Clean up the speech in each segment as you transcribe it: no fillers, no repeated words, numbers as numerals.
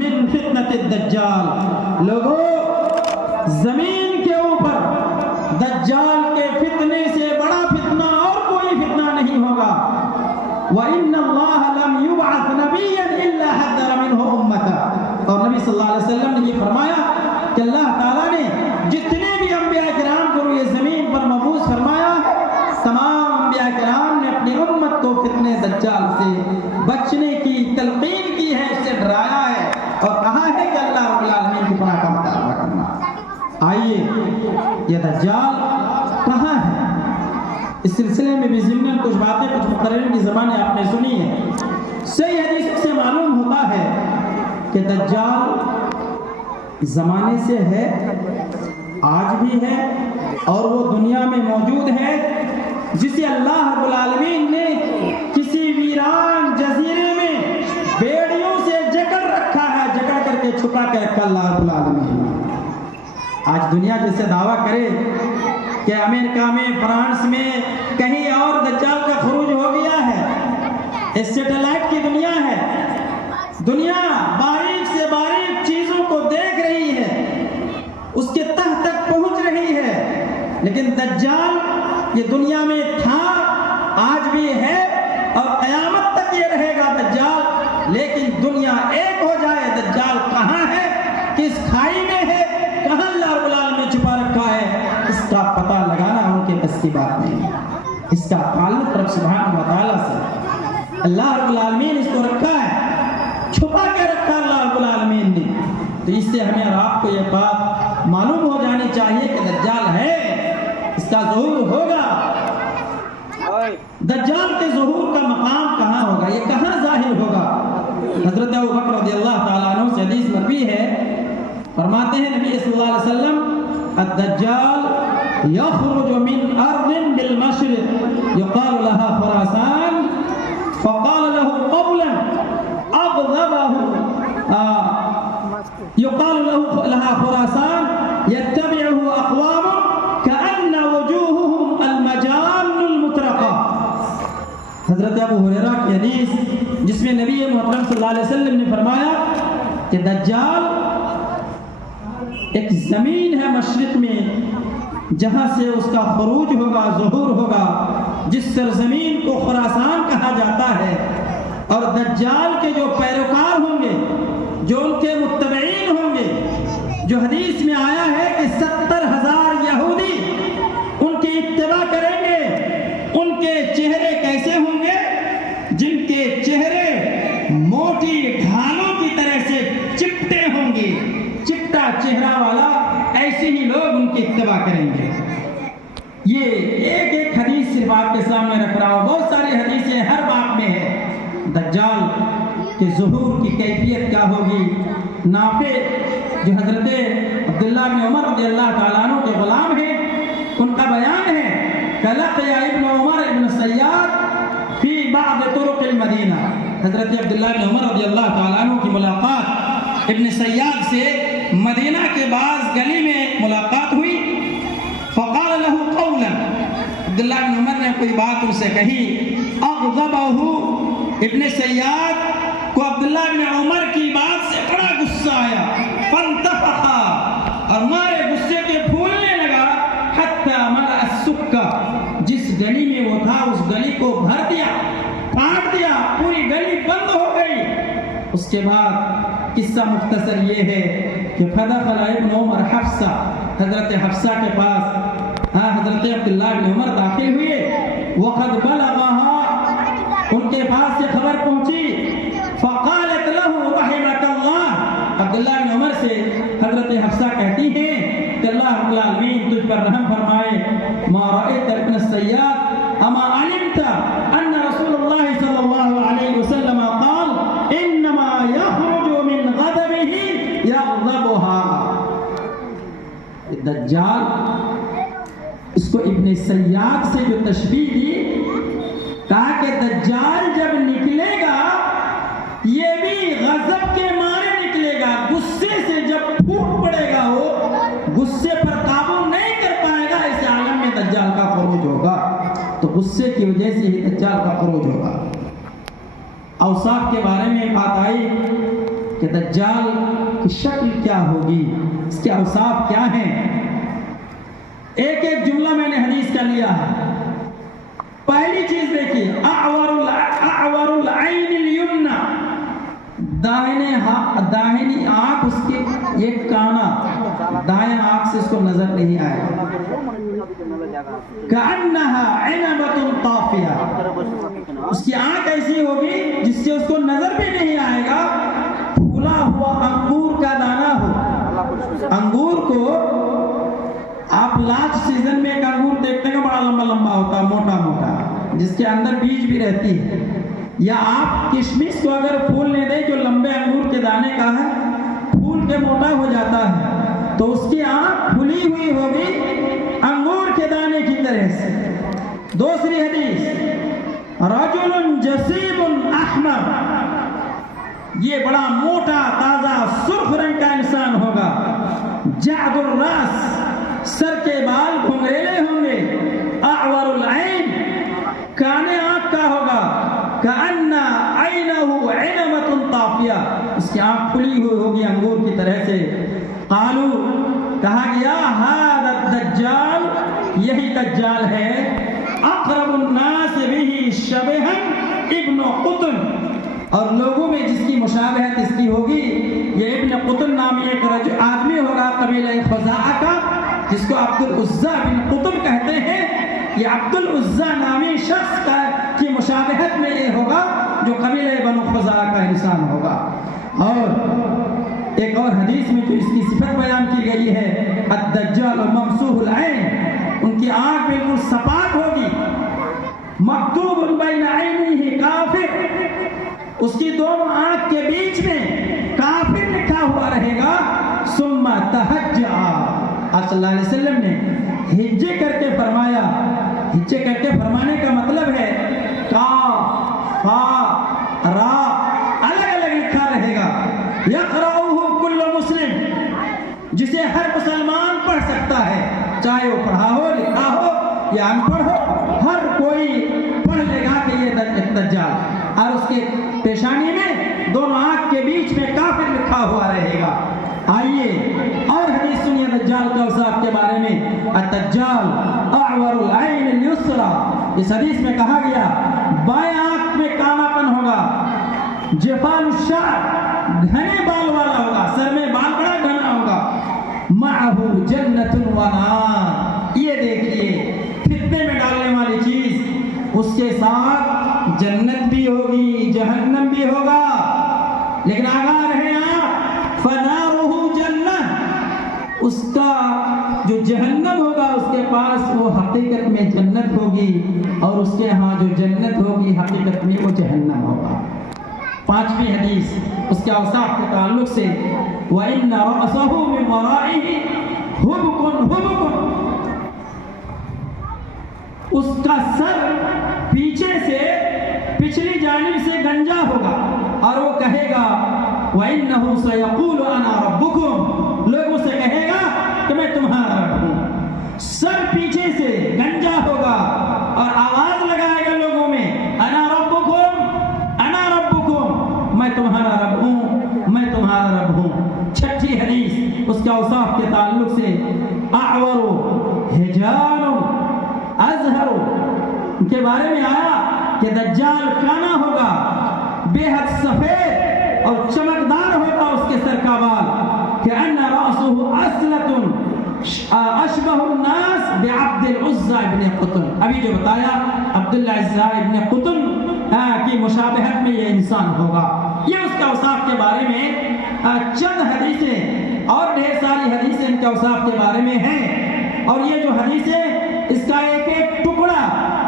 من فتنة الدجال. لوگوں زمین کے اوپر دجال کے فتنے سے بڑا فتنہ اور کوئی فتنہ نہیں ہوگا. وَإِنَّ اللَّهَ لَمْ يُبْعَثْ نَبِيًّا إِلَّا حَذَّرَ مِنْهُ أُمَّتَهُ. اور نبی صلی اللہ علیہ وسلم نے یہ فرمایا کہ اللہ تعالیٰ نے جتنے بھی انبیاء کرام کو یہ زمین پر مبعوث فرمایا، تمام انبیاء کرام نے اپنی امت کو فتنے دجال سے بچنے کی تلقین کی ہے، اس سے ڈرایا ہے اور کہا ہے کہ اللہ رب العالمین کی پناہ کا مطالبہ کرنا. آئیے یہ دجال کہاں ہے؟ اس سلسلے میں بھی ضمن کچھ باتیں کچھ مقررین کی زبانیں آپ نے سنی ہیں. صحیح حدیث سے معلوم ہوتا ہے کہ دجال زمانے سے ہے، آج بھی ہے، اور وہ دنیا میں موجود ہے، جسے اللہ رب العالمین نے کسی ویران جزیرے میں بیڑیوں سے جکڑ رکھا ہے، جکڑ کر کے چھپا کے رکھا اللہ رب العالمین. آج دنیا جسے دعویٰ کرے کہ امریکہ میں، فرانس میں، کہیں اور دجال کا خروج ہو گیا ہے، اس سیٹلائٹ کی دنیا ہے، دنیا باریک سے باریک چیزوں کو دیکھ رہی ہے، اس کے تہ تک پہنچ رہی ہے، لیکن دجال یہ دنیا میں تھا، آج بھی ہے اور قیامت تک یہ رہے گا دجال. لیکن دنیا ایک ہو جائے، دجال کہاں ہے، کس کھائی میں ہے، کہاں اللہ رب العالمین چھپا رکھا ہے، اس کا پتہ لگانا ان کے بس کی بات نہیں ہے. اس کا تعلق رب سبحانہ و تعالیٰ سے. اللہ رب العالمین اس کو رکھا ہے، چھپا کے رکھا اللہ رب العالمین نے. تو اس سے ہمیں اور آپ کو یہ بات معلوم ہو جانی چاہیے کہ دجال ہے، اس کا ظہور ہوگا. دجال کے ظہور کا مقام کہاں ہوگا، یہ کہاں ظاہر ہوگا؟ حضرت ابوبکر رضی اللہ تعالیٰ عنہ سے حدیث مروی ہے، فرماتے ہیں نبی صلی اللہ علیہ وسلم الدجال یخرج من ارض بالمشرق یقال لها خراسان فقال له قولا اغضبه يقال لها خراسان يتبعه اقوام كأن وجوههم المجان المطرقة. حضرت ابو ہریرہ کی حدیث جس میں نبی محترم صلی اللہ علیہ وسلم نے فرمایا کہ دجال ایک زمین ہے مشرق میں جہاں سے اس کا خروج ہوگا، ظہور ہوگا، جس سرزمین کو خراسان کہا جاتا ہے. اور دجال کے جو پیروکار ہوں گے، جو ان کے متبعین ہوں گے، جو حدیث میں آیا ہے کہ 70,000 یہودی ان کی اتباع کریں گے. ان کے چہرے کیسے ہوں گے؟ جن کے چہرے موٹی ڈھالوں کی طرح سے چپٹے ہوں گے، چپٹا چہرہ والا، ایسے ہی لوگ ان کی اتباع کریں گے. یہ ایک ایک حدیث صرف آپ کے سامنے رکھ رہا ہوں، بہت ساری حدیثیں ہر باب میں ہے. دجال کے ظہور کی کیفیت کیا ہوگی؟ نافع جو حضرت عبداللہ بن عمر رضی اللہ تعالیٰ عنہ کے غلام ہیں، ان کا بیان ہے کہ لقی ابن عمر ابن سیاد فی بعض طرق المدینہ. حضرت عبداللہ بن عمر رضی اللہ تعالیٰ عنہ کی ملاقات ابن سیاد سے مدینہ کے بعض گلی میں ملاقات ہوئی. فقال له قولا، عبداللہ بن عمر نے کوئی بات ان سے کہی، اغضبہ، ابن سیاد کو عبداللہ بن عمر کی بات سے بڑا غصہ آیا. فانتفخا، اور مارے غصے کے پھولنے لگا. حتی ملأ السکہ، جس گلی میں وہ تھا اس گلی کو بھر دیا، پھاڑ دیا، پوری گلی بند ہو گئی. اس کے بعد قصہ مختصر یہ ہے کہ فدخل ابن عمر حفصہ، حضرت حفصہ کے پاس حضرت عبداللہ بن عمر داخل ہوئے. وقد بلغها، ان کے پاس یہ خبر پہنچی. فقالت له رحمك اللہ، عبداللہ بن عمر سے حضرت حفصہ کہتی ہیں کہ اللہ رب العالمین تجھ پر رحم فرمائے. ما رأيت ابن السیاد اما علمت ان رسول اللہ صلی اللہ علیہ وسلم قال انما يخرج من غضبه يغضبها. دجال، اس کو ابن سیاد سے جو تشبیہ دی، کہا کہ دجال جب نکلے گا یہ بھی غضب کے مارے نکلے گا، غصے سے جب پھوٹ پڑے گا، وہ غصے پر قابو نہیں کر پائے گا. اس عالم میں دجال کا خروج ہوگا، تو غصے کی وجہ سے ہی دجال کا خروج ہوگا. اوصاف کے بارے میں بات آئی کہ کہ دجال کی شکل کیا ہوگی، اس کے اوصاف کیا ہیں۔ ایک ایک جملہ میں نے حدیث کا لیا ہے۔ پہلی چیز دیکھیے، اعور العین الیمنی، داہنی آنکھ اس کے یہ کانا دائیں آنکھ سے اس کو نظر نہیں آئے گا، کأنها عنبۃ طافیہ، اس کی آنکھ ایسی ہوگی جس سے اس کو نظر بھی نہیں آئے گا، پھولا ہوا انگور کا دانہ ہو۔ انگور کو آپ لاسٹ سیزن میں ایک انگور دیکھتے ہیں بڑا لمبا لمبا ہوتا ہے، موٹا موٹا، جس کے اندر بیج بھی رہتی ہے، یا آپ کشمش کو اگر پھول لے دیں جو لمبے انگور کے دانے کا ہے، پھول کے موٹا ہو جاتا ہے تو اس کی آنکھ کھلی ہوئی ہوگی انگور کے دانے کی طرح سے۔ دوسری حدیث، رجل جسیم احمر، یہ بڑا موٹا تازہ سرخ رنگ کا انسان ہوگا، جعد الراس، سر کے بال گھنگریلے ہوں گے، اعور العین، کانے آنکھ کا ہوگا، کأن عینہ عنبۃ طافیہ، اس کی آنکھ کھلی ہوئی ہوگی انگور کی طرح سے۔ قالو، کہا گیا، ھذا الدجال، یہی دجال ہے، اقرب الناس بہ شبہا ابن قطن، اور لوگوں میں جس کی مشابہت اس کی ہوگی، یہ ابن قطن نامی ایک آدمی ہوگا قبیلہ خزاعہ کا، جس کو عبد العزیٰ بن قطن کہتے ہیں۔ یہ عبد العزیٰ نامی شخص کی مشابہت میں یہ ہوگا جو قبیلہ بنو خزاعہ کا انسان ہوگا۔ اور ایک اور حدیث میں جو اس کی صفت بیان کی گئی ہے، الدجال ممسوح العین، ان کی آنکھ بالکل سپاٹ ہوگی، مکتوب بین عینیہ کافر، اس کی دونوں آنکھ کے بیچ میں کافر لکھا ہوا رہے گا۔ ثم تہجع، آپ صلی اللہ علیہ وسلم نے ہجے کر کے فرمایا، ہجے کر کے فرمانے کا مطلب ہے کاف فا را الگ الگ لکھا رہے گا، یقرأہ کل مسلم، جسے ہر مسلمان پڑھ سکتا ہے، چاہے وہ پڑھا ہو، لکھا ہو یا ان پڑھ ہو، ہر کوئی پڑھ لے گا کہ یہ دجال، اور اس کے پیشانی میں دونوں آنکھ کے بیچ میں کافر لکھا ہوا رہے گا۔ آئیے اور حدیث سنیے دجال کے اوصاف کے بارے میں۔ الدجال اعور العین الیسری، اس حدیث میں کہا گیا بائیں آنکھ میں کانا پن ہوگا، جفان الشعر، گھنے بال والا ہوگا، سر میں بال بڑا گھنا ہوگا، معہ جنت و نار، یہ دیکھیے فتنے میں ڈالنے والی چیز، اس کے ساتھ جنت بھی ہوگی جہنم بھی ہوگا، لیکن آگاہ رہیں آپ، فنارہ جنہ، اس کا جو جہنم ہوگا اس کے پاس وہ حقیقت میں جنت ہوگی، اور اس کے ہاں جو جنت ہوگی حقیقت میں وہ جہنم ہوگا۔ پانچویں حدیث اس کے اوصاف کے تعلق سے، وَإِنَّ رَأْسَهُ مِنْ وَرَائِهِ هُبْكٌ، اس کا سر پیچھے سے پچھلی جانب سے گنجا ہوگا، اور وہ کہے گا وَإِنَّهُ سَيَقُولُ أَنَا رَبُّكُمْ، لوگوں سے کہے گا کہ میں تمہارا رب ہوں۔ سر پیچھے سے گنجا ہوگا اور آواز لگائے گا لوگوں میں، انا ربکم، انا ربکم، میں تمہارا رب ہوں، میں تمہارا رب ہوں۔ چھٹی حدیث اس کے اوصاف کے تعلق سے، اعور حجان ازہر، ان کے بارے میں آیا کہ دجال کانا ہوگا، بے حد سفید اور چمکدار ہوگا اس کے سر کا بال، کأن رأسه اصلة اشبہ الناس بعبد العزى ابن قطن، ابھی جو بتایا عبداللہ عزہ ابن قطن کی مشابہت میں یہ انسان ہوگا۔ یہ اس کے اوصاف کے بارے میں چند حدیثیں اور ڈھیر ساری حدیثیں ان کے اوصاف کے بارے میں ہیں، اور یہ جو حدیثیں اس کا ایک ایک ٹکڑا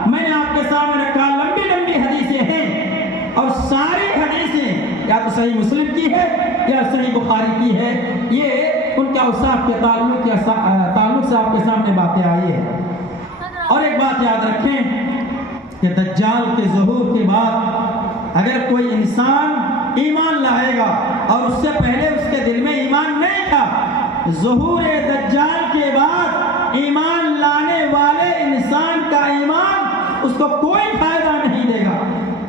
میں نے آپ کے سامنے رکھا، لمبی لمبی حدیثیں ہیں، اور ساری حدیثیں یا تو صحیح مسلم کی ہے یا صحیح بخاری کی ہے، یہ ان کے اوصاف کے تعلق سے آپ کے سامنے باتیں آئی ہے۔ اور ایک بات یاد رکھیں کہ دجال کے ظہور کے بعد اگر کوئی انسان ایمان لائے گا اور اس سے پہلے اس کے دل میں ایمان نہیں تھا، ظہور دجال کے بعد ایمان لانے والے انسان کا ایمان اس کو کوئی فائدہ نہیں دے گا،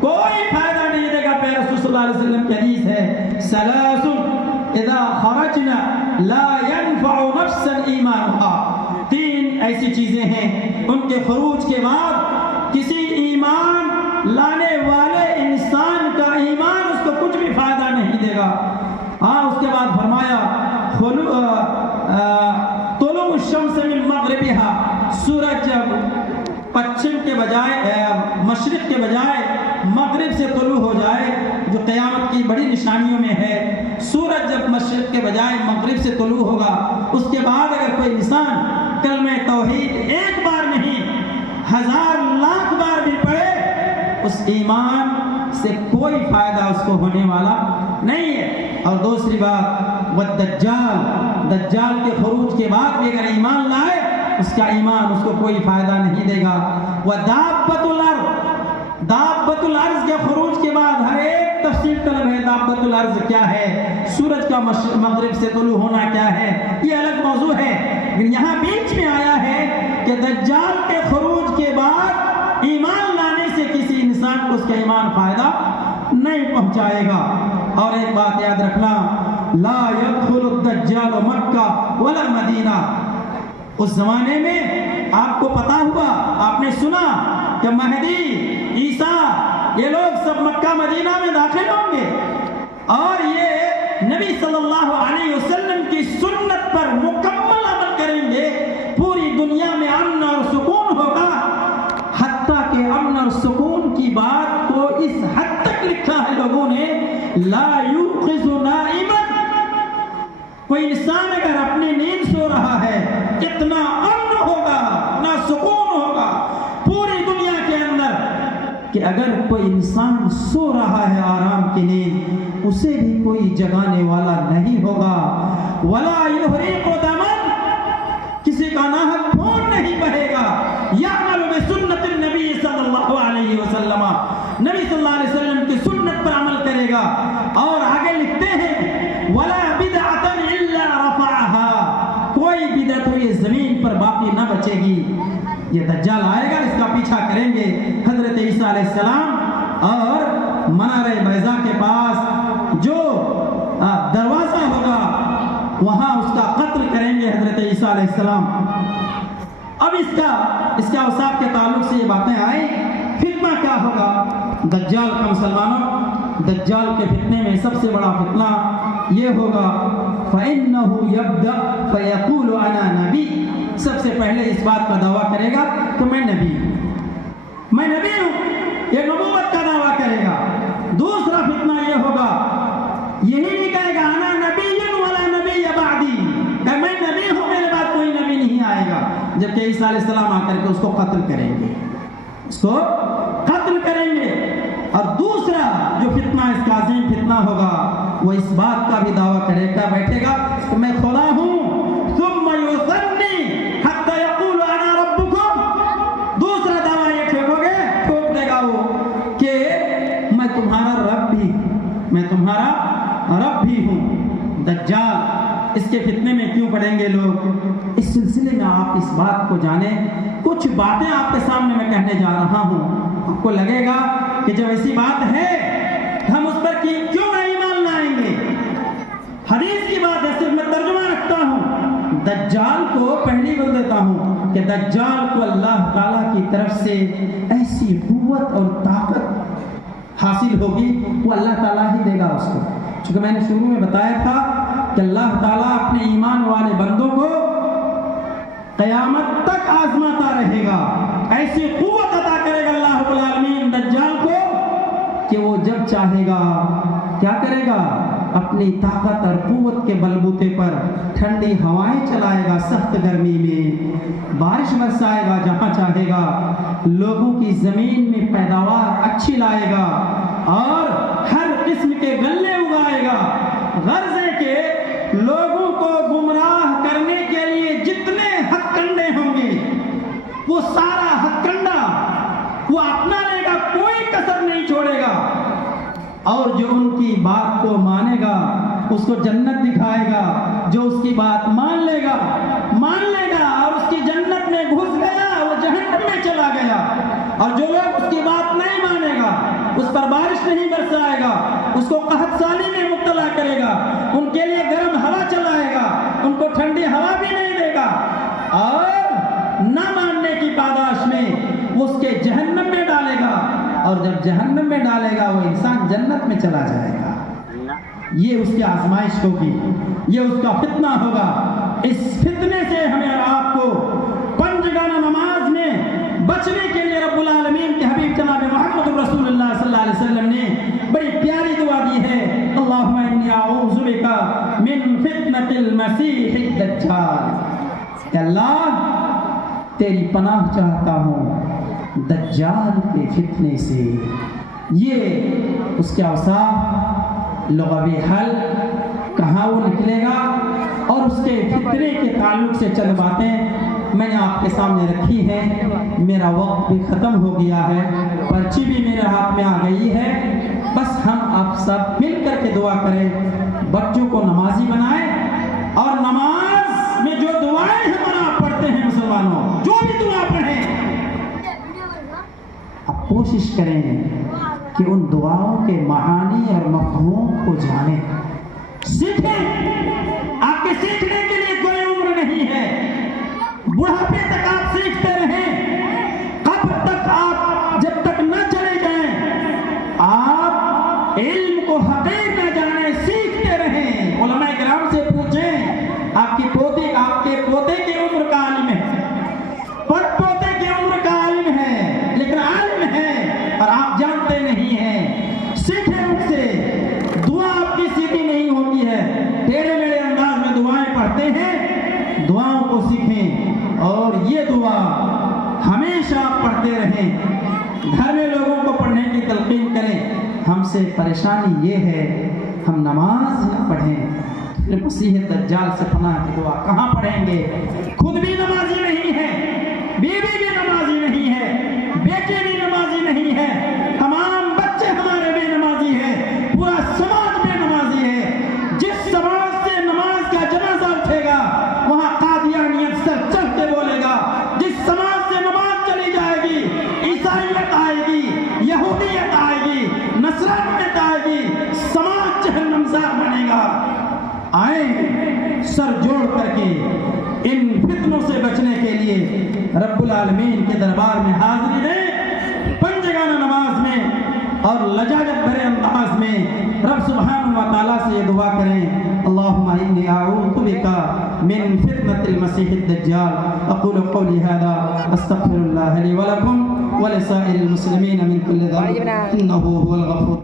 کوئی فائدہ نہیں دے گا۔ پیارے رسول صلی اللہ علیہ وسلم کی حدیث ہے، ثلاث خرجنا لا ينفع نفسا ایمانها. تین ایسی چیزیں ہیں ان کے خروج کے بعد کسی ایمان لانے والے انسان کا ایمان اس کو کچھ بھی فائدہ نہیں دے گا. اس کے بعد فرمایا طلوع الشمس من مغربها، سورج جب پچھم کے بجائے مشرق کے بجائے مغرب سے طلوع ہو جائے، جو قیامت کی بڑی نشانیوں میں ہے. سورج جب مشرق کے بجائے مغرب سے طلوع ہوگا، اس کے بعد اگر کوئی انسان کلمہ توحید ایک بار نہیں 1000 لاکھ بار بھی پڑھے، اس ایمان سے کوئی فائدہ اس کو ہونے والا نہیں ہے. اور دوسری بات والدجال، دجال کے خروج کے بعد بھی اگر ایمان لائے، اس کا ایمان اس کو کوئی فائدہ نہیں دے گا. ودابۃ الارض، دابۃ الارض کے خروج کے بعد ہر ایک تفصیل طلب ہے. دابۃ الارض کیا ہے، سورج کا مغرب سے طلوع ہونا کیا ہے، یہ الگ موضوع ہے. لیکن یہاں بیچ میں آیا ہے کہ دجال کے خروج کے بعد ایمان لانے سے کسی انسان کو اس کا ایمان فائدہ نہیں پہنچائے گا. اور ایک بات یاد رکھنا، لا يدخل الدجال مکہ ولا مدینہ. اس زمانے میں آپ کو پتا ہوا، آپ نے سنا کہ مہدی، عیسیٰ، یہ لوگ سب مکہ مدینہ میں داخل ہوں گے اور یہ نبی صلی اللہ علیہ وسلم کی سنت پر مکمل عمل کریں گے. پوری دنیا میں امن اور سکون ہوگا. حتیٰ کہ امن اور سکون کی بات کو اس حد تک لکھا ہے لوگوں نے، لا یوقظ نائما، کوئی انسان اگر اپنی نیند سو رہا ہے، اتنا امن ہوگا، اتنا سکون ہوگا پوری دنیا کے اندر کہ اگر کوئی انسان سو رہا ہے آرام کی نیند، اسے بھی کوئی جگانے والا نہیں ہوگا. ولا یحرق دما، کسی کا ناحق خون نہیں بہے گا. یعمل بسنت النبی صلی اللہ علیہ وسلم، نبی صلی اللہ علیہ وسلم کی سنت پر عمل کرے گا. اور آگے لکھتے ہیں ولا بدعۃ الا رفعها، کوئی بدعت ہوئی زمین پر باقی نہ بچے گی. یہ دجال آئے گا، اس کا پیچھا کریں گے. حضرت عیسیٰ علیہ السلام اور منار بیضا کے پاس جو دروازہ ہوگا وہاں اس کا قتل کریں گے حضرت عیسیٰ علیہ السلام. اب اس کا اوصاف کے تعلق سے یہ باتیں آئیں. فتنہ کیا ہوگا دجال کا؟ مسلمانوں، دجال کے فتنے میں سب سے بڑا فتنہ یہ ہوگا فَإِنَّهُ يَبْدَأْ فَيَقُولُ أَنَا نَبِي. سب سے پہلے اس بات کا دعویٰ کرے گا کہ میں نبی ہوں، میں نبی ہوں، یہ نبوت کا دعویٰ کرے گا. دوسرا فتنہ یہ ہوگا، یہی نہیں کہے گا انا نبی ولا نبی بعدی، کہ میں نبی ہوں، میرے بعد کوئی نبی نہیں آئے گا. جبکہ عیسیٰ علیہ السلام آ کر کے اس کو قتل کریں گے، اس کو قتل کریں گے. اور دوسرا جو فتنہ، اس کا عظیم فتنہ ہوگا، وہ اس بات کا بھی دعویٰ کرے گا، بیٹھے گا کہ میں خدا ہوں. ثم یثنی حتی یقول انا ربکم. دوسرا دعویٰ یہ ٹھوک دے گا وہ کہ میں تمہارا رب بھی، میں تمہارا رب بھی ہوں. دجال، اس کے فتنے میں کیوں پڑیں گے لوگ؟ اس سلسلے میں آپ اس بات کو جانیں. کچھ باتیں آپ کے سامنے میں کہنے جا رہا ہوں. آپ کو لگے گا کہ جب ایسی بات ہے ہم اس پر کیوں نہیں ایمان لائیں گے؟ حدیث کی بات ہے، صرف میں ترجمہ رکھتا ہوں. دجال کو پہلی بول دیتا ہوں کہ دجال کو اللہ تعالیٰ کی طرف سے ایسی قوت اور طاقت حاصل ہوگی، وہ اللہ تعالیٰ ہی دے گا اس کو. چونکہ میں نے شروع میں بتایا تھا کہ اللہ تعالیٰ اپنے ایمان والے بندوں کو قیامت تک آزماتا رہے گا. ایسی قوت عطا کرے گا اللہ رب العالمین دجال کو کہ وہ جب چاہے گا کیا کرے گا، اپنی طاقت اور قوت کے بلبوتے پر ٹھنڈی ہوائیں چلائے گا، سخت گرمی میں بارش برسائے گا جہاں چاہے گا، لوگوں کی زمین میں پیداوار اچھی لائے گا اور ہر قسم کے غلے اگائے گا. غرض ہے کہ لوگوں کو گمراہ کرنے کے لیے جتنے حق کنڈے ہوں گے وہ سارا حق کنڈا وہ اپنا لے گا، کوئی کسر نہیں چھوڑے گا. اور جو ان کی بات کو مانے گا اس کو جنت دکھائے گا، جو اس کی بات مان لے گا اور اس کی جنت میں گھس گیا وہ جہنم میں چلا گیا. اور جو لوگ اس کی بات نہیں مانے گا، اس پر بارش نہیں برسائے گا، اس کو قحط سالی میں مبتلا کرے گا، ان کے لیے گرم ہوا چلائے گا، ان کو ٹھنڈی ہوا بھی نہیں دے گا، اور نہ ماننے کی پاداش میں اس کے جہنم میں ڈالے گا، اور جب جہنم میں ڈالے گا وہ انسان جنت میں چلا جائے گا۔ یہ اس کی آزمائش ہوگی، یہ اس کا فتنہ ہوگا۔ اس فتنے سے ہمیں اور آپ کو پنجگانہ نماز میں بچنے کے لیے رب العالمین کے حبیب جناب محمد رسول اللہ صلی اللہ علیہ وسلم نے بڑی پیاری دعا دی ہے، اللہم انی اعوذ بک من فتنۃ المسیح الدجال، کہ اللہ تیری پناہ چاہتا ہوں دجال کے فتنے سے۔ یہ اس کے اوصاف، لغوی حل، کہاں وہ نکلے گا، اور اس کے فتنے کے تعلق سے چند باتیں میں نے آپ کے سامنے رکھی ہیں۔ میرا وقت بھی ختم ہو گیا ہے، پرچی بھی میرے ہاتھ میں آ گئی ہے، بس ہم آپ سب مل کر کے دعا کریں، بچوں کو نمازی بنائیں، اور نماز میں جو دعائیں ہم آپ پڑھتے ہیں مسلمانوں، جو بھی دعا پڑھیں، آپ کوشش کریں کہ ان دعاؤں کے معانی اور مفہوم کو جانیں، سیکھیں۔ آپ کے سیکھنے کے لیے کوئی عمر نہیں ہے، بڑھاپے تک آپ سیکھتے رہیں، قبر تک آپ جب تک نہ چلے جائیں، آپ علم کو حقیر نہ جانیں، سیکھتے رہیں۔ علماء کرام سے پوچھیں، آپ کے پوتے کی عمر کا عالم ہے، پڑ پوتے کی عمر کا عالم ہے، لیکن عالم ہے اور آپ جانتے نہیں ہیں، سیکھیں ان سے۔ دعا آپ کی سیدھی نہیں ہوتی ہے، ٹیڑھے میڑھے انداز میں دعائیں پڑھتے ہیں، دعاؤں کو سیکھیں، اور یہ دعا ہمیشہ آپ پڑھتے رہیں، گھر میں لوگوں کو پڑھنے کی تلقین کریں۔ ہم سے پریشانی یہ ہے، ہم نماز نہ پڑھیں، پھر مسیح دجال سے پناہ کی دعا کہاں پڑھیں گے؟ خود بھی نمازی نہیں ہے، بیوی بھی نمازی نہیں ہے، بیٹے بھی نمازی نہیں ہے، تمام بچے ہمارے بے نمازی ہیں، پورا سماج بے نمازی ہے۔ جس سماج سے نماز کا جنازہ اٹھے گا وہاں قادیانیت سر چڑھ کے بولے گا، جس سماج سے نماز چلی جائے گی عیسائیت آئے گی، یہودیت آئے گی، نصرانیت آئے گی، سماج جہنمزار بنے گا۔ آئیں سر جوڑ کر کے ان فتنوں سے بچنے کے لیے رب العالمین کے دربار میں حاضری دیں، پنجگانہ نماز میں اور لجاجت بھرے انداز میں رب سبحانہ و تعالیٰ سے یہ دعا کریں، اللہم انی اعوذ بک من فتنۃ المسیح الدجال۔ اقول قولی ھذا استغفر اللہ لی ولکم ولسائر المسلمین من کل ذنب انہ هو الغفور